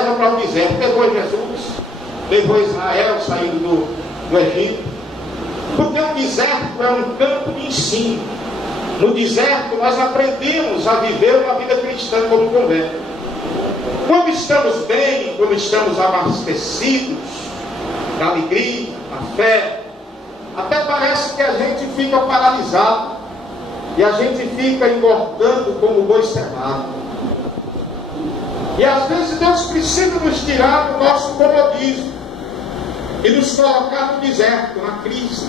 leva para o deserto. Levou Jesus, levou Israel saindo do Egito. Porque o deserto é um campo de ensino. No deserto nós aprendemos a viver uma vida cristã como convém. Quando estamos bem, quando estamos abastecidos da alegria, da fé, até parece que a gente fica paralisado e a gente fica engordando como boi cevado. E às vezes Deus precisa nos tirar do nosso comodismo e nos colocar no deserto, na crise.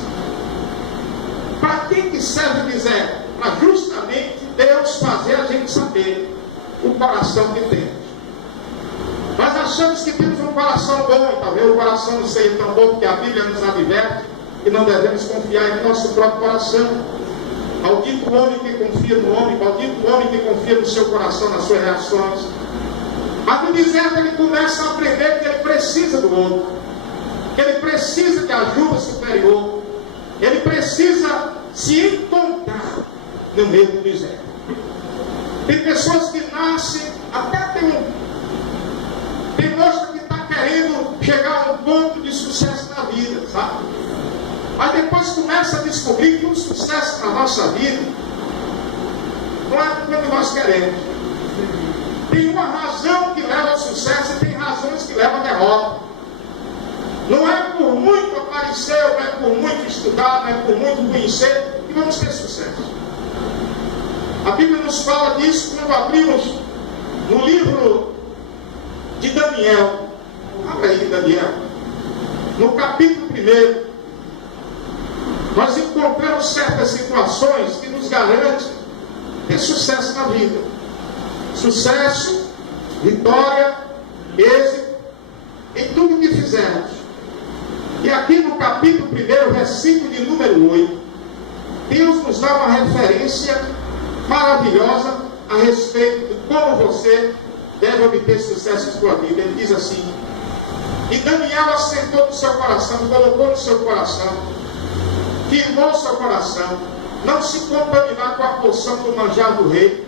Para que serve o deserto? Para justamente Deus fazer a gente saber o coração que temos. Nós achamos que temos um coração bom, e talvez o coração não seja tão bom, porque a Bíblia nos adverte que não devemos confiar em nosso próprio coração. Maldito o homem que confia no homem, maldito o homem que confia no seu coração, nas suas reações. Mas no deserto ele começa a aprender que ele precisa do outro, que ele precisa de ajuda superior, ele precisa se encontrar no meio do deserto. Tem pessoas que nascem, até mostra que está querendo chegar a um ponto de sucesso na vida, sabe? Mas depois começa a descobrir que o sucesso na nossa vida não é como nós queremos. Tem uma razão que leva ao sucesso e tem razões que levam à derrota. Não é por muito aparecer, não é por muito estudar, não é por muito conhecer que vamos ter sucesso. A Bíblia nos fala disso quando abrimos no livro de Daniel. Abre aí, Daniel. No capítulo 1, nós encontramos certas situações que nos garantem ter sucesso na vida. Sucesso, vitória, êxito em tudo que fizermos. E aqui no capítulo 1, versículo de número 8, Deus nos dá uma referência maravilhosa a respeito de como você deve obter sucesso em sua vida. Ele diz assim: e Daniel assentou no seu coração, colocou no seu coração, firmou seu coração, não se contaminar com a porção do manjar do rei,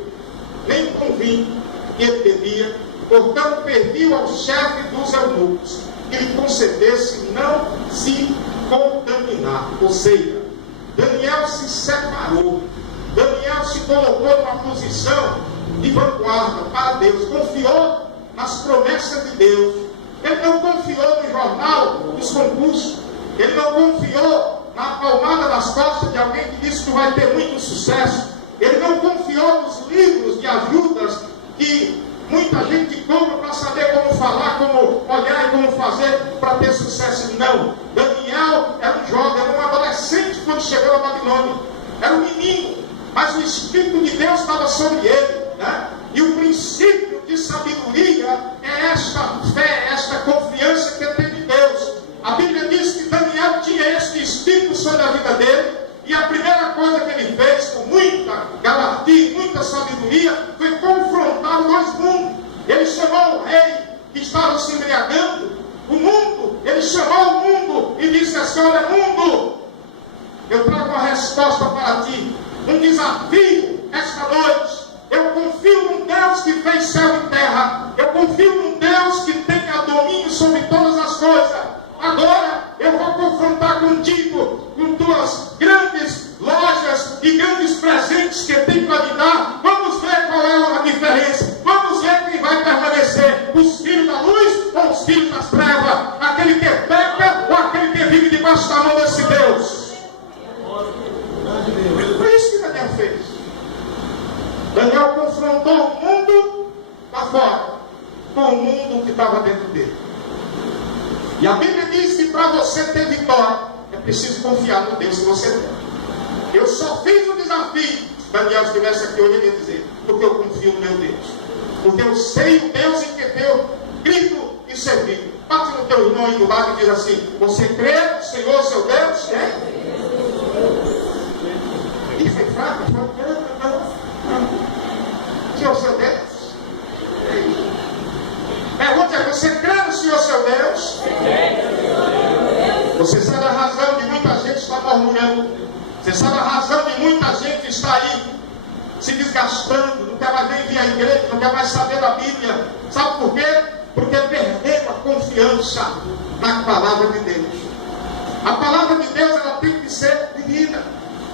nem com o vinho que ele bebia. Portanto, pediu ao chefe dos eunucos que lhe concedesse não se contaminar. Ou seja, Daniel se separou, Daniel se colocou numa posição de vanguarda para Deus, confiou nas promessas de Deus. Ele não confiou no jornal dos concursos, ele não confiou na palmada das costas de alguém que disse que vai ter muito sucesso, ele não confiou nos livros de ajudas que muita gente compra para saber como falar, como olhar e como fazer para ter sucesso. Não, Daniel era um jovem, era um adolescente quando chegou a Babilônia, era um menino, mas o Espírito de Deus estava sobre ele, né? E o princípio de sabedoria é esta fé, esta confiança que ele tem em Deus. A Bíblia diz que Daniel tinha este Espírito sobre a vida dele, e a primeira coisa que ele fez, com muita galantia, muita sabedoria, foi confrontar os dois mundos. Ele chamou o rei que estava se embriagando, o mundo, ele chamou o mundo e disse assim: olha, mundo, eu trago uma resposta para ti, um desafio esta noite. Eu confio num Deus que fez céu e terra, eu confio num Deus que tem domínio sobre todas as coisas. Agora eu vou confrontar contigo, com tuas grandes lojas e grandes presentes que tem para me dar. Vamos ver qual é a diferença. Vamos ver quem vai permanecer: os filhos da luz ou os filhos das trevas, aquele que peca ou aquele que vive debaixo da mão desse Deus. Foi isso que Daniel fez. Daniel confrontou o mundo lá fora com o mundo que estava dentro dele. E a Bíblia diz que para você ter vitória é preciso confiar no Deus que você tem. Eu só fiz o desafio. Se Daniel estivesse aqui hoje, ele ia dizer: porque eu confio no meu Deus, porque eu sei o Deus em que eu grito e servi. Bate no teu irmão aí do lado e diz assim: você crê no Senhor seu Deus? É? E foi fraco, Senhor seu Deus. Pergunta: você crê no Senhor seu Deus? Você sabe a razão de muita gente estar murmurando. Você sabe a razão de muita gente estar aí se desgastando, não quer mais nem vir à igreja, não quer mais saber da Bíblia. Sabe por quê? Porque confiança na palavra de Deus. A palavra de Deus, ela tem que ser vivida.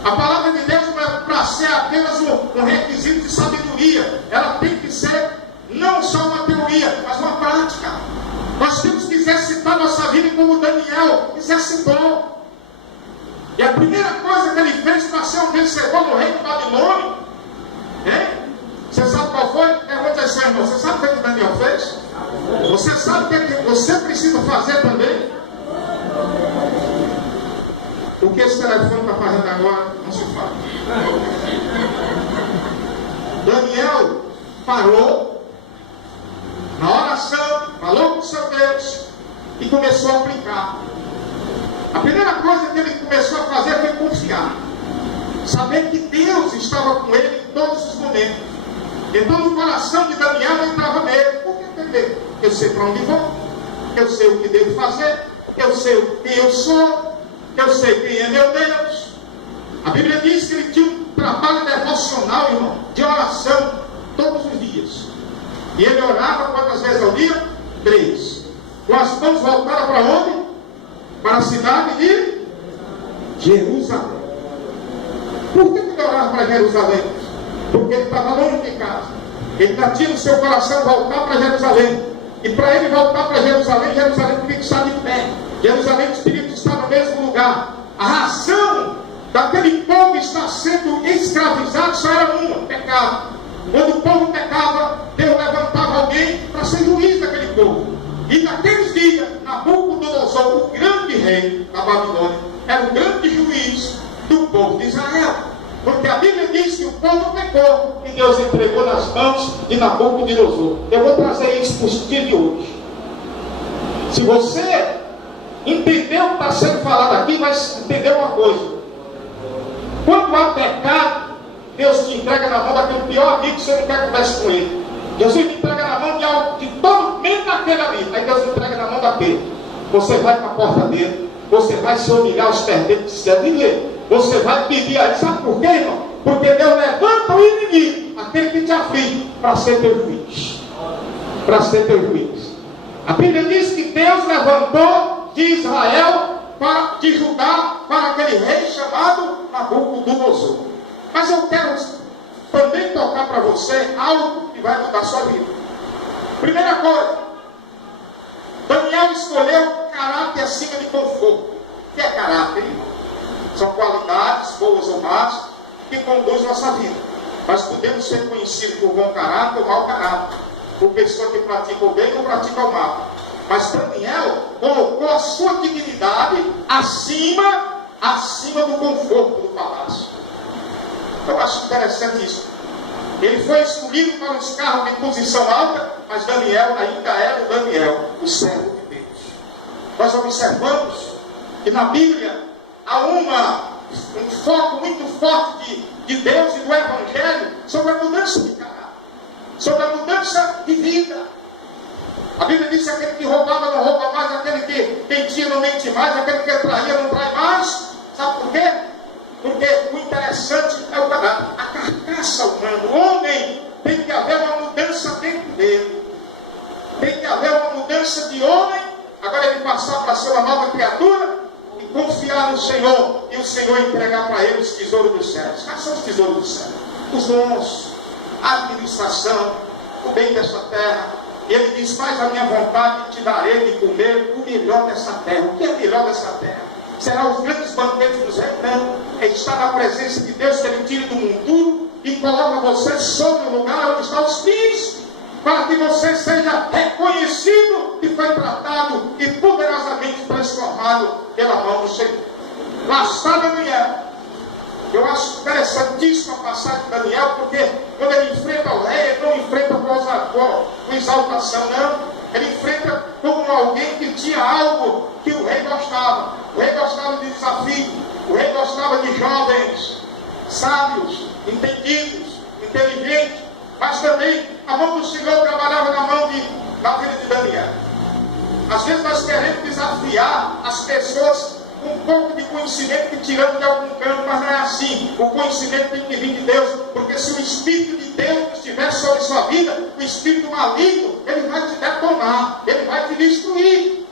A palavra de Deus não é para ser apenas um requisito de sabedoria. Ela tem que ser não só uma teoria, mas uma prática. Nós temos que exercitar nossa vida como Daniel exercitou. E a primeira coisa que ele fez para ser um vencedor no reino de Babilônia, você sabe qual foi? Pergunta aí, irmão, você sabe o que Daniel fez? Você sabe o que você precisa fazer também? O que esse telefone está fazendo agora? Não se fala. Daniel parou na oração, falou com o seu Deus e começou a aplicar. A primeira coisa que ele começou a fazer foi confiar. Saber que Deus estava com ele em todos os momentos. Então o coração de Daniel entrava nele. Por que entender? Eu sei para onde vou, eu sei o que devo fazer, eu sei quem eu sou, eu sei quem é meu Deus. A Bíblia diz que ele tinha um trabalho devocional, irmão, de oração todos os dias. E ele orava quantas vezes ao dia? 3. Com as mãos voltadas para onde? Para a cidade de Jerusalém. Por que ele orava para Jerusalém? Porque ele estava longe de casa. Ele já tinha no seu coração voltar para Jerusalém. E para ele voltar para Jerusalém, Jerusalém tinha que estar de pé. Jerusalém teria que estar no mesmo lugar. A razão daquele povo estar sendo escravizado só era uma: pecado. Quando o povo pecava, Deus levantava alguém para ser juiz daquele povo. E naqueles dias, Nabucodonosor, o grande rei da Babilônia, era o grande juiz do povo de Israel. Porque a Bíblia diz que o povo pecou e Deus entregou nas mãos de Nabucodonosor. Eu vou trazer isso para os dias de hoje. Se você entendeu o que está sendo falado aqui, vai entender uma coisa: quando há pecado, Deus te entrega na mão daquele pior amigo que você não quer conversar com ele. Deus te entrega na mão de todo menos daquele amigo. Aí Deus te entrega na mão daquele. Você vai para a porta dele, você vai se humilhar aos pés dele, você vai pedir a ele. Sabe por quê, irmão? Porque Deus levanta o inimigo, aquele que te aflige, para ser teu juiz. Para ser teu juiz. A Bíblia diz que Deus levantou de Israel, de Judá, para aquele rei chamado Nabucodonosor. Mas eu quero também tocar para você algo que vai mudar a sua vida. Primeira coisa, Daniel escolheu caráter acima de conforto. O que é caráter, irmão? São qualidades, boas ou más, que conduzem nossa vida. Mas podemos ser conhecidos por bom caráter ou mau caráter, por pessoa que pratica o bem ou pratica o mal. Mas Daniel colocou a sua dignidade acima do conforto do palácio. Eu acho interessante isso. Ele foi escolhido para os cargos de posição alta, mas Daniel ainda era o Daniel, o servo de Deus. Nós observamos que na Bíblia há um foco muito forte de Deus e do Evangelho sobre a mudança de caráter, sobre a mudança de vida. A Bíblia diz que aquele que roubava não rouba mais, aquele que mentia não mente mais, aquele que traía não trai mais. Sabe por quê? Porque o interessante é o caráter, a carcaça humana. O homem tem que haver uma mudança dentro dele. Tem que haver uma mudança de homem, agora ele passar para ser uma nova criatura e confiar no Senhor, e o Senhor entregar para ele os tesouros dos céus. Quais são os tesouros dos céus? Os dons, a administração, o bem dessa terra. E ele diz: faz a minha vontade e te darei de comer o melhor dessa terra. O que é o melhor dessa terra? Será os grandes banquetes dos reis? Não. É estar na presença de Deus, que ele tira do mundo e coloca você sobre o lugar onde estão os fins, para que você seja reconhecido e foi tratado e poderosamente transformado pela mão do Senhor. Lá está Daniel. Eu acho interessantíssima a passagem de Daniel, porque quando ele enfrenta o rei, ele não enfrenta com exaltação, não. Ele enfrenta como alguém que tinha algo que o rei gostava. O rei gostava de desafio, o rei gostava de jovens, sábios, entendidos, inteligentes. Mas também a mão do Senhor trabalhava na vida de Daniel. Às vezes nós queremos desafiar as pessoas com um pouco de conhecimento que tiramos de algum canto, mas não é assim. O conhecimento tem que vir de Deus, porque se o Espírito de Deus estiver sobre sua vida, o Espírito maligno, ele vai te detonar. abandonar, ele vai te destruir.